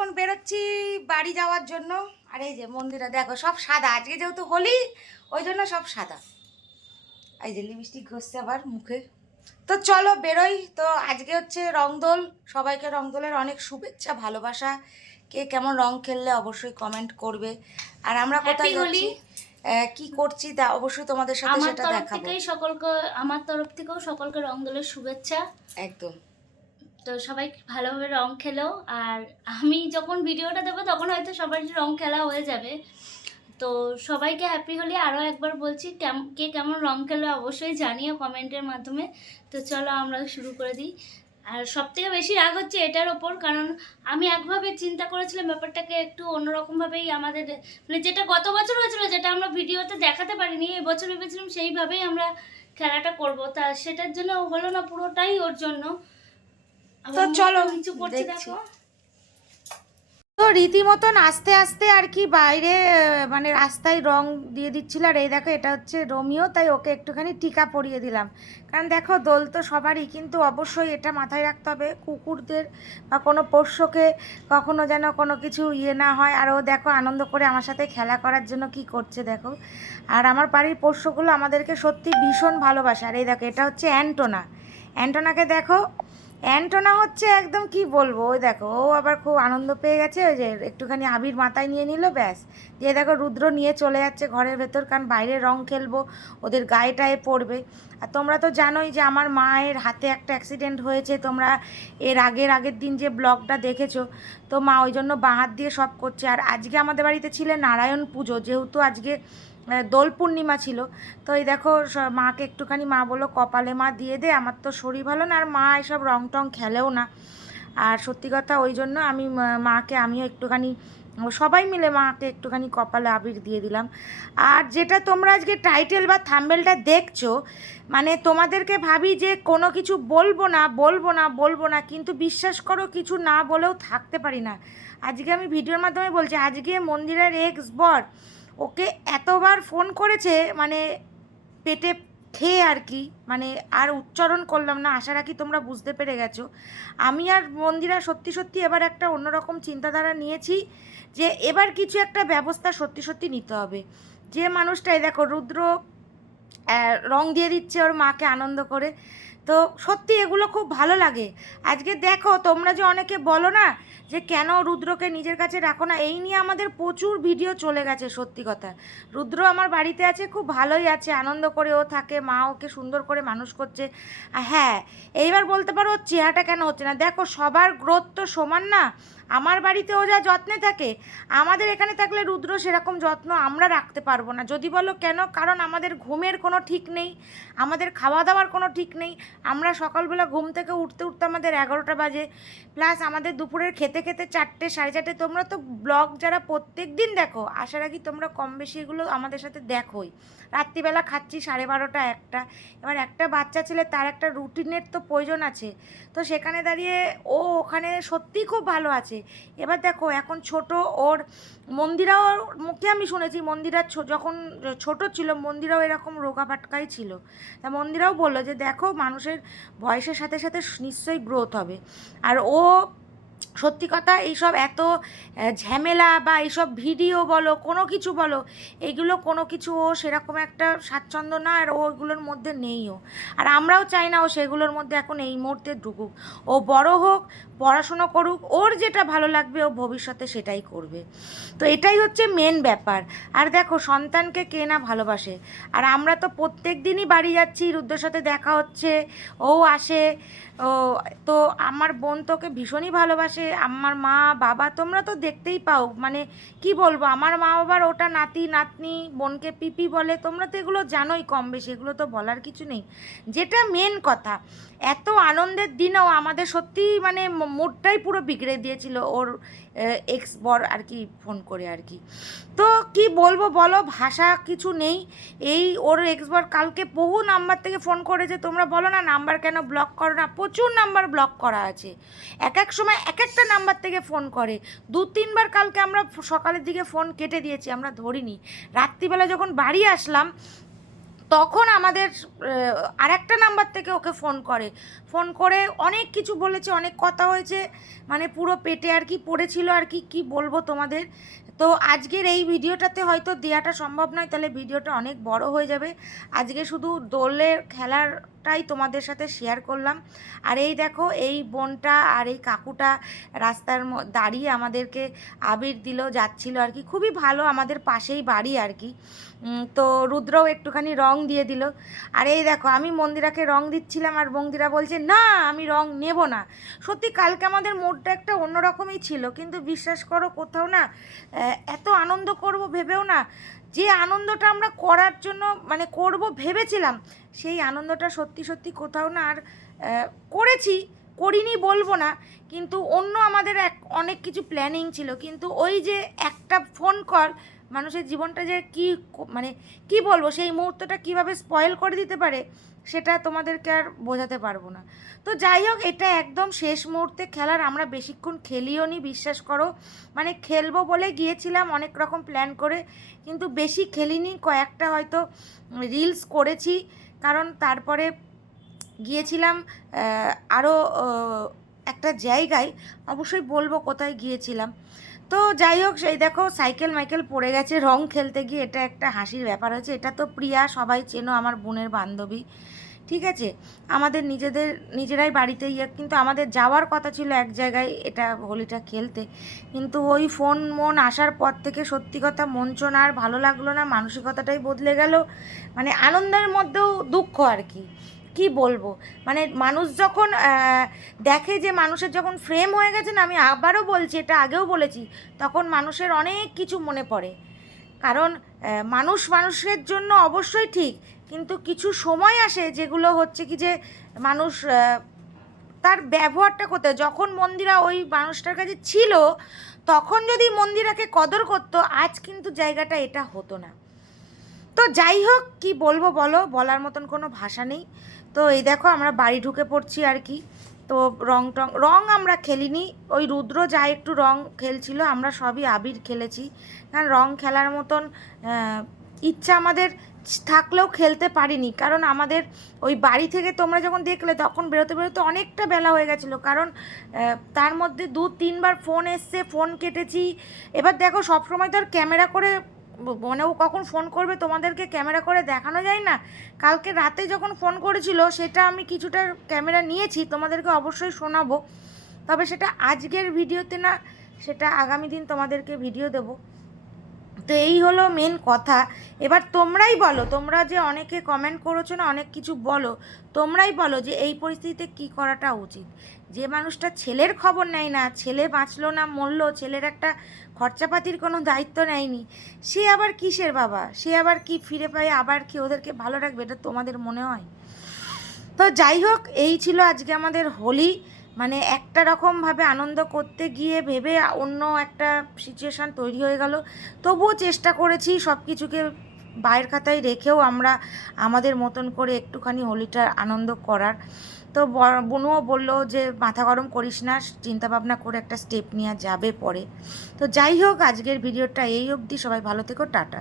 এখন বেরোচ্ছি বাড়ি যাওয়ার জন্য। আর এই যে মন্দিরে দেখো সব সাদা। আজকে যেহেতু হোলি ওই জন্য সব সাদা। এই যে লিপস্টিক ঘষছে আবার মুখে। তো চলো বেরোই। তো আজকে হচ্ছে রংদোল। সবাইকে রংদোলের অনেক শুভেচ্ছা ভালোবাসা। কে কেমন রং খেললে অবশ্যই কমেন্ট করবে। আর আমরা কোথায় যাচ্ছি? কি করছি তা অবশ্যই তোমাদের সাথে আমার সেটা তরফ দেখাবো। থেকেই সকলকে আমার তরফ থেকেও সকলকে রং দোলের শুভেচ্ছা। একদম। তো সবাই ভালোভাবে রং খেলো। আর আমি যখন ভিডিওটা দেবো, তখন হয়তো সবার রং খেলা হয়ে যাবে। তো সবাইকে হ্যাপি হলে। আরও একবার বলছি, কেম- কে কেমন রং খেলো অবশ্যই জানিও কমেন্টের মাধ্যমে। তো চলো আমরা শুরু করে দিই। আর সব থেকে বেশি রাগ হচ্ছে এটার ওপর, কারণ আমি একভাবে চিন্তা করেছিলাম ব্যাপারটাকে একটু অন্যরকমভাবেই আমাদের মানে যেটা গত বছর হয়েছিল, যেটা আমরা ভিডিওতে দেখাতে পারিনি এবছর ভেবেছিলাম সেইভাবেই আমরা খেলাটা করব। তা সেটার জন্য হলো না পুরোটাই ওর জন্য। তো চলো, কিছু করছি দেখছি। দেখো। তো রীতিমতন আস্তে আস্তে আর কি বাইরে মানে রাস্তায় রং দিয়ে দিচ্ছিল। আর এই দেখো এটা হচ্ছে রোমিও তাই ওকে একটুখানি টিকা পরিয়ে দিলাম। কারণ দেখো দোল তো সবারই কিন্তু অবশ্যই এটা মাথায় রাখতে হবে। কুকুরদের বা কোনো পোষ্যকে কখনো যেন কোনো কিছু ইয়ে না হয়। আর ও দেখো আনন্দ করে আমার সাথে খেলা করার জন্য কি করছে দেখো। আর আমার বাড়ির পোষ্যগুলো আমাদেরকে সত্যি ভীষণ ভালোবাসে। আর এই দেখো এটা হচ্ছে অ্যান্টোনা। অ্যান্টোনাকে দেখো অ্যান্টোনা হচ্ছে একদম কি বলব? ওই দেখো, ও আবার খুব আনন্দ পেয়ে গেছে, ওই যে একটুখানি আবির মাথায় নিয়ে নিল, ব্যাস। দিয়ে দেখো রুদ্র নিয়ে চলে যাচ্ছে ঘরের ভেতর, কারণ বাইরে রং খেলব, ওদের গায়ে টায়ে পড়বে। আর তোমরা তো জানোই যে আমার মায়ের হাতে একটা অ্যাক্সিডেন্ট হয়েছে, তোমরা এর আগের আগের দিন যে ব্লগটা দেখেছ, তো মা ওই জন্য বাঁ হাত দিয়ে সব করছে। আর আজকে আমাদের বাড়িতে ছিল নারায়ণ পুজো, যেহেতু আজকে দোল পূর্ণিমা ছিল। তো এই দেখো মাকে একটুখানি মা বলল, কপালে মা দিয়ে দে, আমার তো শরীর ভালো না, আর মা এসব রং টং খেলেও না। আর সত্যি কথা ওই জন্য আমি মাকে আমিও একটুখানি, সবাই মিলে মাকে একটুখানি কপালে আবির দিয়ে দিলাম। আর যেটা তোমরা আজকে টাইটেল বা থাম্বেলটা দেখছ মানে তোমাদেরকে ভাবি যে কোনো কিছু বলব না বলব না বলব না, কিন্তু বিশ্বাস করো কিছু না বলেও থাকতে পারি না। আজকে আমি ভিডিওর মাধ্যমে বলছি, আজকে মন্দিরের এক্স বর ওকে এতবার ফোন করেছে মানে পেটে খেয়ে আর কি মানে আর উচ্চারণ করলাম না, আশা রাখি তোমরা বুঝতে পেরে গেছো। আমি আর মন্দিরা সত্যি সত্যি এবার একটা অন্যরকম চিন্তাধারা নিয়েছি যে এবার কিছু একটা ব্যবস্থা সত্যি সত্যি নিতে হবে। যে মানুষটাই দেখো, রুদ্র রং দিয়ে দিচ্ছে ওর মাকে আনন্দ করে। তো সত্যি এগুলো খুব ভালো লাগে। আজকে দেখো, তোমরা যে অনেকে বলো না যে কেন রুদ্রকে নিজের কাছে রাখো না, এই নিয়ে আমাদের প্রচুর ভিডিও চলে গেছে সত্যি কথা। রুদ্র আমার বাড়িতে আছে, খুব ভালোই আছে, আনন্দ করে ও থাকে, মা ওকে সুন্দর করে মানুষ করছে। হ্যাঁ এইবার বলতে পারো ওর চেহারাটা কেন হচ্ছে না? দেখো, সবার গ্রোথ তো সমান না আমার বাড়িতে ও যা যত্নে থাকে, আমাদের এখানে থাকলে রুদ্র সেরকম যত্ন আমরা রাখতে পারব না। যদি বলো কেন? কারণ আমাদের ঘুমের কোনো ঠিক নেই, আমাদের খাওয়া দাওয়ার কোনো ঠিক নেই। আমরা সকালবেলা ঘুম থেকে উঠতে উঠতে আমাদের এগারোটা বাজে। প্লাস আমাদের দুপুরের খেতে খেতে চারটে, সাড়ে চারটে। তোমরা তো ব্লগ যারা প্রত্যেক দিন দেখো, আশা রাখি তোমরা কম বেশি এগুলো আমাদের সাথে দেখোই। রাত্রিবেলা খাচ্ছি সাড়ে বারোটা একটা। এবার একটা বাচ্চা ছেলে, তার একটা রুটিনের তো প্রয়োজন আছে। তো সেখানে দাঁড়িয়ে ও ওখানে সত্যিই খুব ভালো আছে। এবার দেখো, এখন ছোট ওর মন্দিরাও মুখে আমি শুনেছি, মন্দিরা যখন ছোট ছিল, মন্দিরাও এরকম রোগা পাটকাই ছিল। তা মন্দিরাও বলল যে, দেখো, মানুষের বয়সের সাথে সাথে নিশ্চয়ই গ্রোথ হবে। আর ও সত্যি কথা, এইসব এত ঝামেলা বা এইসব ভিডিও বলো, কোনো কিছু বলো, এগুলো কোনো কিছু ও সেরকম একটা স্বাচ্ছন্দ্য না, আর ও ওগুলোর মধ্যে নেইও আর আমরাও চাই না ও সেগুলোর মধ্যে এখন এই মুহূর্তে ঢুকুক। ও বড় হোক, পড়াশুনো করুক, ওর যেটা ভালো লাগবে ও ভবিষ্যতে সেটাই করবে। তো এটাই হচ্ছে মেন ব্যাপার। আর দেখো, সন্তানকে কে না ভালোবাসে? আর আমরা তো প্রত্যেক দিনই বাড়ি যাচ্ছি, রুদ্রের সাথে দেখা হচ্ছে, ও আসে ও, তো আমার বোন তোকে ভীষণই ভালোবাসে। আমার মা, বাবা, তোমরা তো দেখতেই পাও। মানে কি বলব, আমার মা বাবার ওটা নাতি, নাতনি, বোনকে পিপি বলে, তোমরা তো এগুলো জানোই কম বেশি, এগুলো তো বলার কিছু নেই। যেটা মেন কথা, এত আনন্দের দিনেও আমাদের সত্যিই মানে মুডটাই পুরো বিগড়ে দিয়েছিল। ওর এক্স বর আর কি ফোন করে আর কি। তো কি বলব বলো, ভাষা কিছু নেই। এই ওর এক্স বর কালকে বহু নাম্বার থেকে ফোন করেছে। তোমরা বলো না নাম্বার কেন ব্লক করো না, প্রচুর নাম্বার ব্লক করা আছে। এক এক সময় এক একটা নাম্বার থেকে ফোন করে। দু তিনবার কালকে আমরা সকালের দিকে ফোন কেটে দিয়েছি, আমরা ধরিনি। রাত্রিবেলা যখন বাড়ি আসলাম তখন আমাদের আর একটা নাম্বার থেকে ওকে ফোন করে। ফোন করে অনেক কিছু বলেছে, অনেক কথা হয়েছে মানে পুরো পেটে আর কি পড়েছিল আর কি কি বলব তোমাদের। তো আজকের এই ভিডিওটাতে হয়তো দেওয়াটা সম্ভব নয়, তাহলে ভিডিওটা অনেক বড় হয়ে যাবে। আজকে শুধু দোলের খেলাটাই তোমাদের সাথে শেয়ার করলাম। আর এই দেখো, এই বোনটা আর এই কাকুটা রাস্তার দাঁড়িয়ে আমাদেরকে আবির দিল, যাচ্ছিল আর কি। খুবই ভালো আমাদের পাশেই বাড়ি আর কি। তো রুদ্রও একটুখানি রং দিয়ে দিল। আর এই দেখো, আমি মন্দিরাকে রং দিচ্ছিলাম আর মন্দিরা বলছে, না, আমি রং নেব না। সত্যি কালকে আমাদের মোডটা একটা অন্যরকমই ছিল, কিন্তু বিশ্বাস করো কোথাও না এত আনন্দ করব ভেবেও না, যে আনন্দটা আমরা করার জন্য মানে করব ভেবেছিলাম, সেই আনন্দটা সত্যি সত্যি কোথাও না আর করেছি, করিনি বলব না, কিন্তু অন্য আমাদের এক অনেক কিছু প্ল্যানিং ছিল, কিন্তু ওই যে একটা ফোন কল মানুষের জীবনটা যে কি মানে কি বলব? সেই মুহূর্তটা কীভাবে স্পয়েল করে দিতে পারে, সেটা তোমাদেরকে আর বোঝাতে পারব না। তো যাই হোক, এটা একদম শেষ মুহূর্তে খেলার আমরা বেশিক্ষণ খেলিও নি, বিশ্বাস করো। মানে খেলব বলে গিয়েছিলাম, অনেক রকম প্ল্যান করে, কিন্তু বেশি খেলিনি। কয়েকটা হয়তো রিলস করেছি, কারণ তারপরে গিয়েছিলাম আরও একটা জায়গায়, অবশ্যই বলব কোথায় গিয়েছিলাম। তো যাই হোক, সেই দেখো সাইকেল মাইকেল পড়ে গেছে। রং খেলতে গিয়ে এটা একটা হাসির ব্যাপার হয়েছে। এটা তো প্রিয়া, সবাই চেনো আমার বোনের বান্ধবী। ঠিক আছে? আমাদের নিজেদের, নিজেরাই বাড়িতে ইয়ে কিন্তু আমাদের যাওয়ার কথা ছিল এক জায়গায়, এটা হোলিটা খেলতে। কিন্তু ওই ফোন মন আসার পর থেকে সত্যি কথা মন চন আর ভালো লাগল না, মানসিকতাটাই বদলে গেল। মানে আনন্দের মধ্যেও দুঃখ আর কি। কি বলব? মানে মানুষ যখন দেখে যে মানুষের যখন ফ্রেম হয়ে গেছে না, আমি আবারও বলছি, এটা আগেও বলেছি, তখন মানুষের অনেক কিছু মনে পড়ে। কারণ মানুষ মানুষের জন্য অবশ্যই ঠিক, কিন্তু কিছু সময় আসে যেগুলো হচ্ছে কি যে, মানুষ তার ব্যবহারটা কোথায় যখন মন্দিরা ওই মানুষটার কাছে ছিল, তখন যদি মন্দিরাকে কদর করতো, আজ কিন্তু জায়গাটা এটা হতো না। তো যাই হোক, কি বলব বলো? বলার মতন কোনো ভাষা নেই। তো এই দেখো আমরা বাড়ি ঢুকে পড়ছি আর কি। তো রং টং রং আমরা খেলিনি, ওই রুদ্র যা একটু রং খেলছিল, আমরা সবই আবির খেলেছি। কারণ রং খেলার মতন ইচ্ছা আমাদের থাকলেও খেলতে পারিনি। কারণ আমাদের ওই বাড়ি থেকে তোমরা যখন দেখলে, তখন বেরোতে বেরোতে অনেকটা বেলা হয়ে গেছিল। কারণ তার মধ্যে দু তিনবার ফোন এসছে, ফোন কেটেছি। এবার দেখো সবসময় তো আর ক্যামেরা করে মানে ও কখন ফোন করবে তোমাদেরকে ক্যামেরা করে দেখানো যায় না? কালকে রাতে যখন ফোন করেছিল, সেটা আমি কিছুটা ক্যামেরা নিয়েছি, তোমাদেরকে অবশ্যই শোনাবো। তবে সেটা আজকের ভিডিওতে না, সেটা আগামী দিন তোমাদেরকে ভিডিও দেব। তো এই হলো মেন কথা। এবার তোমরাই বলো, তোমরা যে অনেকে কমেন্ট করেছ না, অনেক কিছু বলো, তোমরাই বলো যে এই পরিস্থিতিতে কি করাটা উচিত। যে মানুষটা ছেলের খবর নেয় না, ছেলে বাঁচলো না, মরলো, ছেলের একটা খরচাপাতির কোনো দায়িত্ব নেয়নি, সে আবার কিসের বাবা? সে আবার কি ফিরে পায়, আবার কি ওদেরকে ভালো রাখবে? এটা তোমাদের মনে হয়? তো যাই হোক, এই ছিল আজকে আমাদের হোলি। মানে একটা রকমভাবে আনন্দ করতে গিয়ে ভেবে অন্য একটা সিচুয়েশান তৈরি হয়ে গেল। তবুও চেষ্টা করেছি সব কিছুকে বাইরের খাতায় রেখেও আমরা আমাদের মতন করে একটুখানি হোলিটার আনন্দ করার। তো বনুও বলল যে, মাথা গরম করিস না চিন্তা ভাবনা করে একটা স্টেপ নেওয়া যাবে পরে। তো যাই হোক, আজকের ভিডিওটা এই অবধি। সবাই ভালো থেকো, টাটা।